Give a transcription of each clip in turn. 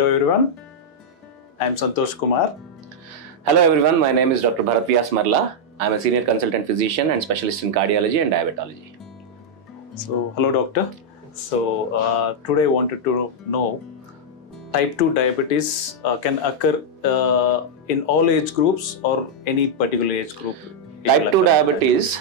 Hello everyone, I am Santosh Kumar. Hello everyone, my name is Dr. Vyas. I am a senior consultant physician and specialist in cardiology and diabetology. So, hello doctor. So, today I wanted to know type 2 diabetes can occur in all age groups or any particular age group? Type 2 diabetes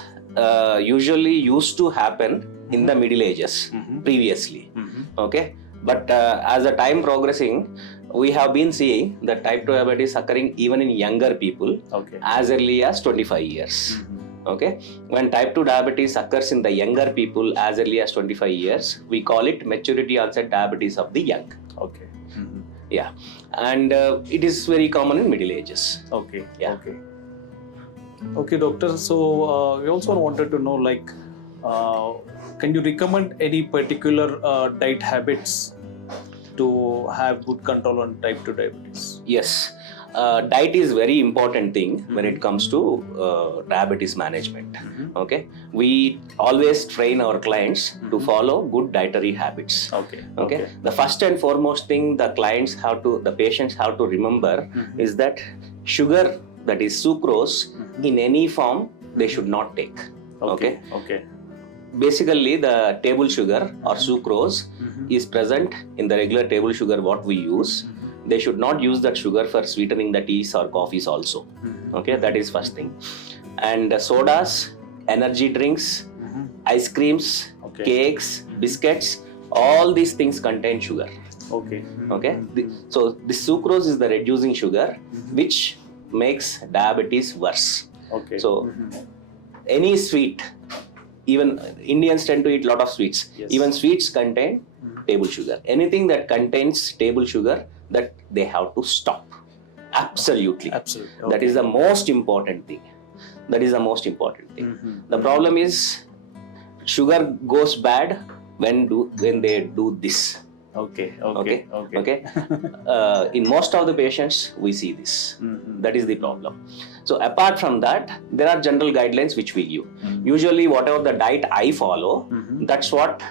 usually used to happen in the middle ages previously. Okay, but as the time progressing, we have been seeing that type 2 diabetes occurring even in younger people as early as 25 years. Okay, when type 2 diabetes occurs in the younger people as early as 25 years, we call it maturity onset diabetes of the young. Okay. Yeah, and it is very common in middle ages. Okay. Yeah. Okay, doctor. So we also wanted to know, can you recommend any particular diet habits to have good control on type 2 diabetes? Yes, diet is very important thing when it comes to diabetes management. Okay, we always train our clients to follow good dietary habits. Okay. The first and foremost thing the patients have to remember is that sugar, that is sucrose, in any form they should not take. Okay. Basically, the table sugar or sucrose is present in the regular table sugar what we use. They should not use that sugar for sweetening the teas or coffees also. Okay, that is first thing. And sodas, energy drinks, ice creams, cakes, biscuits, all these things contain sugar. Okay. So this sucrose is the reducing sugar which makes diabetes worse. So any sweet, even Indians tend to eat a lot of sweets. Even sweets contain table sugar. Anything that contains table sugar, that they have to stop. Absolutely. That is the most important thing. The problem is sugar goes bad when they do this. Okay. In most of the patients, we see this. That is the problem. So apart from that, there are general guidelines which we give. Usually, whatever the diet I follow, that's what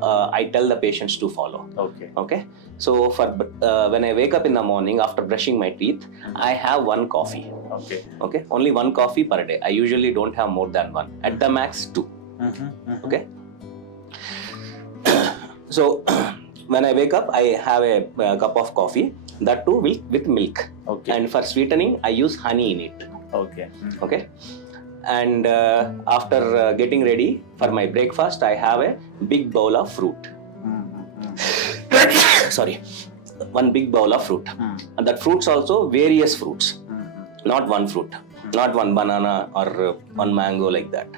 I tell the patients to follow. Okay. So for when I wake up in the morning after brushing my teeth, I have one coffee. Okay. Only one coffee per day. I usually don't have more than one. At the max, two. Okay. So when I wake up, I have a cup of coffee, that too with milk. And for sweetening, I use honey in it. Okay. And after getting ready for my breakfast, I have a big bowl of fruit. Sorry, one big bowl of fruit. And that fruits also various fruits, not one fruit, not one banana or one mango like that.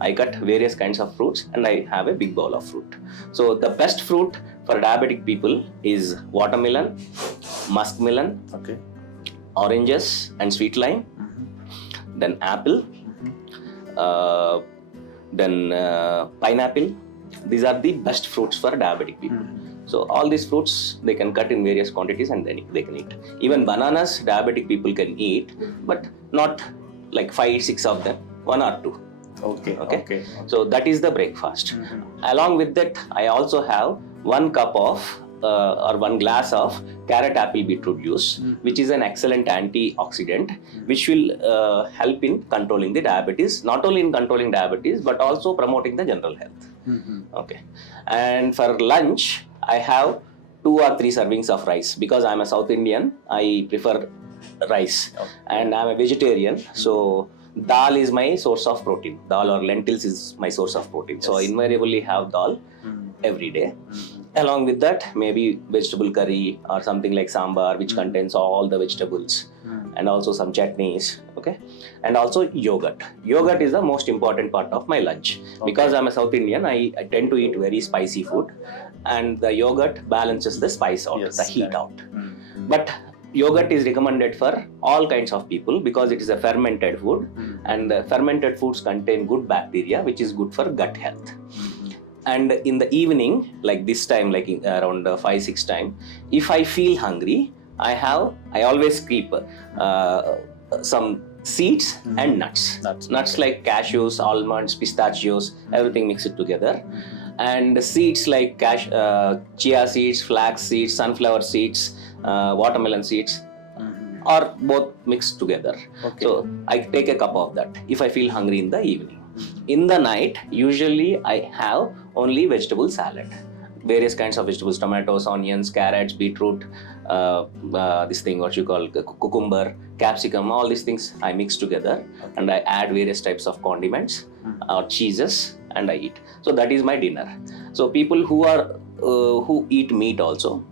I cut various kinds of fruits and I have a big bowl of fruit. So the best fruit for diabetic people is watermelon, muskmelon, oranges and sweet lime, then apple, then pineapple. These are the best fruits for diabetic people. So all these fruits they can cut in various quantities and then they can eat. Even bananas diabetic people can eat, but not like 5-6 of them, 1 or 2. Okay. So that is the breakfast. Along with that, I also have 1 cup of or 1 glass of carrot apple beetroot juice, which is an excellent antioxidant, which will help in controlling the diabetes, not only in controlling diabetes, but also promoting the general health. Okay. And for lunch, I have 2 or 3 servings of rice. Because I'm a South Indian, I prefer rice. And I'm a vegetarian, so dal is my source of protein. Dal or lentils is my source of protein. So I invariably have dal every day. Along with that, maybe vegetable curry or something like sambar, which contains all the vegetables, and also some chutneys. Okay, and also yogurt. Yogurt is the most important part of my lunch. Because I'm a South Indian, I tend to eat very spicy food, and the yogurt balances the spice out, the heat out. But yogurt is recommended for all kinds of people because it is a fermented food, and the fermented foods contain good bacteria, which is good for gut health. And in the evening, like this time, like around 5-6 time, if I feel hungry, I always keep some seeds and nuts. Nuts like cashews, almonds, pistachios, everything mix it together. And seeds like chia seeds, flax seeds, sunflower seeds, watermelon seeds, or both mixed together. Okay. So I take a cup of that if I feel hungry in the evening. In the night, usually I have only vegetable salad. Various kinds of vegetables, tomatoes, onions, carrots, beetroot, this thing what you call cucumber, capsicum, all these things I mix together, and I add various types of condiments or cheeses, and I eat. So that is my dinner. So people who eat meat also,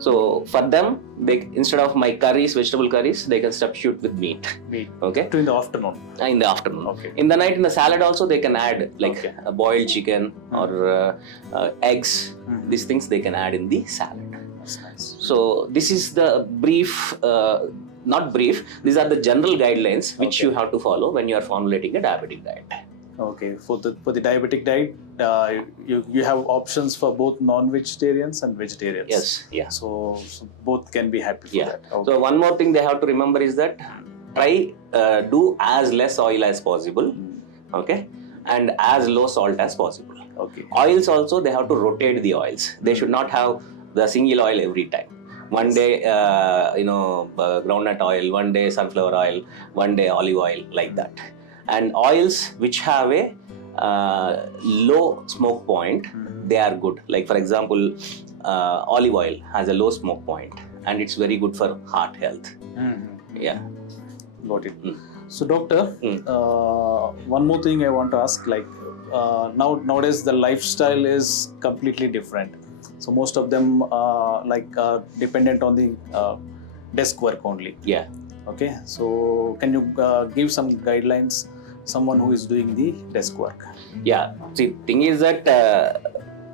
so for them, they instead of my curries, vegetable curries, they can substitute with meat. Okay. In the afternoon. In the afternoon. Okay. In the night, in the salad also, they can add like a boiled chicken or eggs. These things they can add in the salad. That's nice. So this is the brief, not brief. These are the general guidelines which you have to follow when you are formulating a diabetic diet. Okay, for the diabetic diet, you have options for both non-vegetarians and vegetarians. Yes, yeah. So both can be happy for that. Okay. So one more thing they have to remember is that try do as less oil as possible, okay, and as low salt as possible. Okay. Oils also, they have to rotate the oils. They should not have the single oil every time. One day, groundnut oil, one day sunflower oil, one day olive oil, like that. And oils which have a low smoke point, they are good. Like for example, olive oil has a low smoke point, and it's very good for heart health. Yeah. Got it. So doctor, one more thing I want to ask, like nowadays the lifestyle is completely different. So most of them are dependent on the desk work only. Yeah. Okay. So can you give some guidelines, someone who is doing the desk work? Yeah. See, thing is that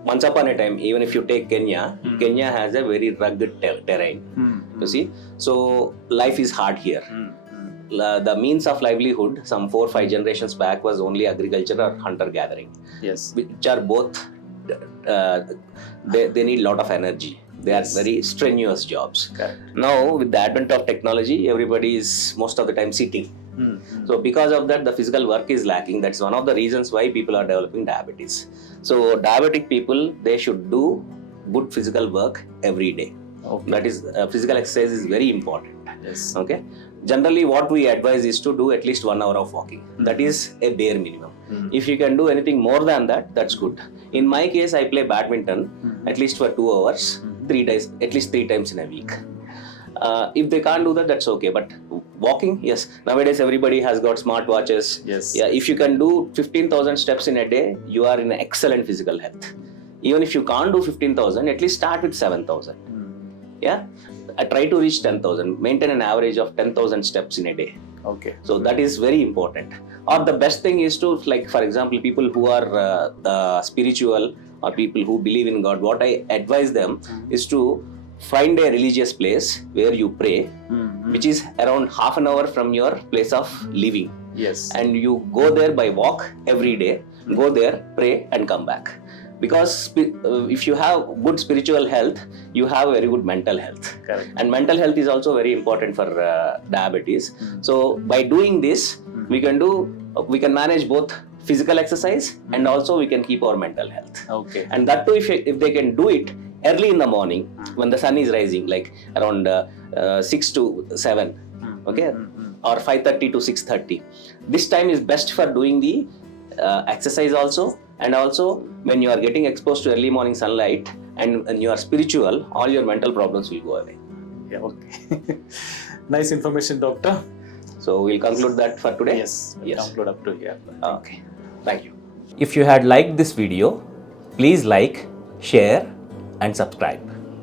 once upon a time, even if you take Kenya, Kenya has a very rugged terrain. You see, so life is hard here. The means of livelihood some 4 or 5 generations back was only agriculture or hunter gathering. Yes. Which are both they need a lot of energy. They are very strenuous jobs. Correct. Now with the advent of technology, everybody is most of the time sitting. So because of that, the physical work is lacking. That's one of the reasons why people are developing diabetes. So diabetic people, they should do good physical work every day. Okay. That is physical exercise is very important. Yes. Okay. Generally what we advise is to do at least 1 hour of walking. That is a bare minimum. If you can do anything more than that, that's good. In my case, I play badminton at least for 2 hours, 3 days, at least 3 times in a week. If they can't do that, that's okay. But walking, yes. Nowadays, everybody has got smart watches. Yes. Yeah. If you can do 15,000 steps in a day, you are in excellent physical health. Even if you can't do 15,000, at least start with 7,000. Yeah. I try to reach 10,000. Maintain an average of 10,000 steps in a day. Okay. So that is very important. Or the best thing is to, like for example, people who are spiritual or people who believe in God, what I advise them is to find a religious place where you pray, which is around half an hour from your place of living. Yes. And you go there by walk every day, go there, pray and come back. Because if you have good spiritual health, you have very good mental health. Correct. And mental health is also very important for diabetes. So by doing this, we can manage both physical exercise and also we can keep our mental health. Okay. And that too, if they can do it early in the morning when the sun is rising, like around 6 to 7, okay, or 5:30 to 6:30. This time is best for doing the exercise also, and also when you are getting exposed to early morning sunlight and you are spiritual, all your mental problems will go away. Yeah. Okay. Nice information, doctor. So we'll conclude that for today. Yes. We'll conclude up to here. Okay. Thank you. If you had liked this video, please like, share and subscribe.